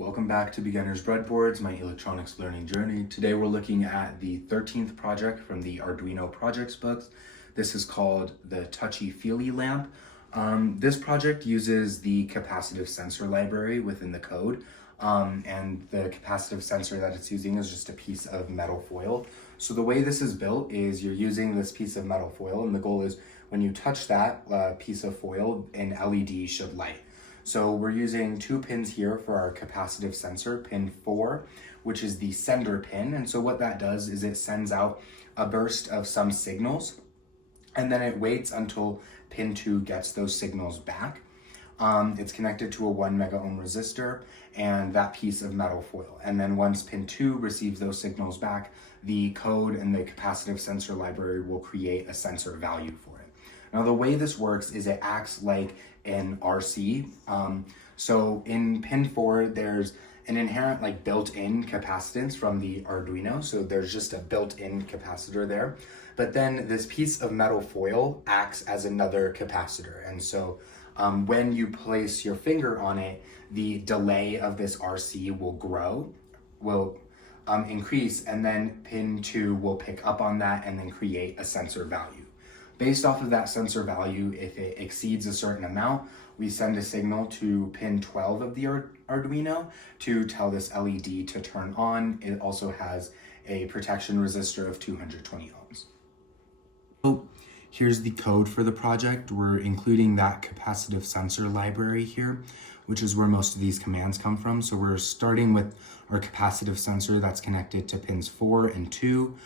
Welcome back to Beginner's Breadboards, my electronics learning journey. Today we're looking at the 13th project from the Arduino projects books. This is called the Touchy-Feely lamp. This project uses the capacitive sensor library within the code, and the capacitive sensor that it's using is just a piece of metal foil. So the way this is built is you're using this piece of metal foil, and the goal is when you touch that piece of foil, an LED should light. So we're using two pins here for our capacitive sensor, pin 4, which is the sender pin. And so what that does is it sends out a burst of some signals, and then it waits until pin 2 gets those signals back. It's connected to a 1 mega ohm resistor and that piece of metal foil. And then once pin 2 receives those signals back, the code and the capacitive sensor library will create a sensor value for it. Now the way this works is it acts like an RC. So in pin 4, there's an inherent built-in capacitance from the Arduino. So there's just a built-in capacitor there. But then this piece of metal foil acts as another capacitor. And so when you place your finger on it, the delay of this RC will increase, and then pin 2 will pick up on that and then create a sensor value. Based off of that sensor value, if it exceeds a certain amount, we send a signal to pin 12 of the Arduino to tell this LED to turn on. It also has a protection resistor of 220 ohms. So here's the code for the project. We're including that capacitive sensor library here, which is where most of these commands come from. So we're starting with our capacitive sensor that's connected to pins 4 and 2,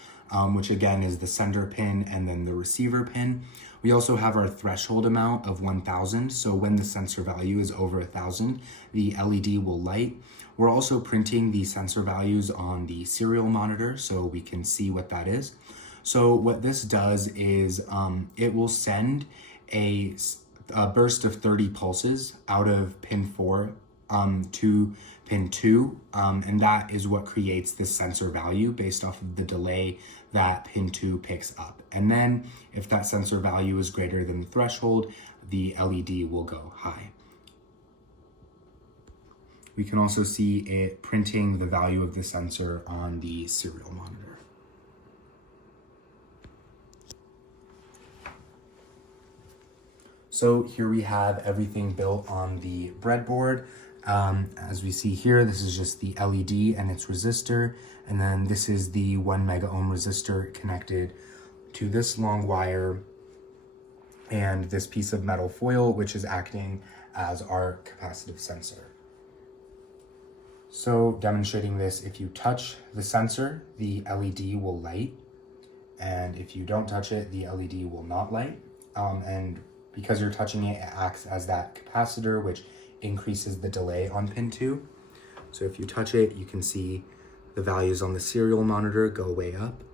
which again is the sender pin and then the receiver pin. We also have our threshold amount of 1000. So when the sensor value is over 1000, the LED will light. We're also printing the sensor values on the serial monitor so we can see what that is. So what this does is it will send a burst of 30 pulses out of pin 4 to pin 2, and that is what creates this sensor value based off of the delay that pin 2 picks up. And then if that sensor value is greater than the threshold, the LED will go high. We can also see it printing the value of the sensor on the serial monitor. So here we have everything built on the breadboard. As we see here, this is just the LED and its resistor. And then this is the 1 mega ohm resistor connected to this long wire and this piece of metal foil, which is acting as our capacitive sensor. So demonstrating this, if you touch the sensor, the LED will light. And if you don't touch it, the LED will not light. And because you're touching it, it acts as that capacitor, which increases the delay on pin 2. So if you touch it, you can see the values on the serial monitor go way up.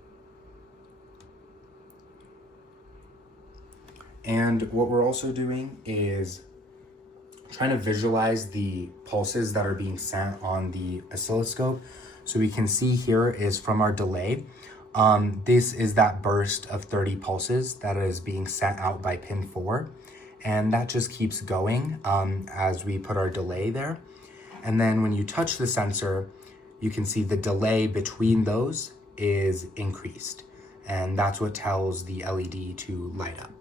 And what we're also doing is trying to visualize the pulses that are being sent on the oscilloscope. So we can see here is from our delay. This is that burst of 30 pulses that is being sent out by pin 4. And that just keeps going as we put our delay there. And then when you touch the sensor, you can see the delay between those is increased. And that's what tells the LED to light up.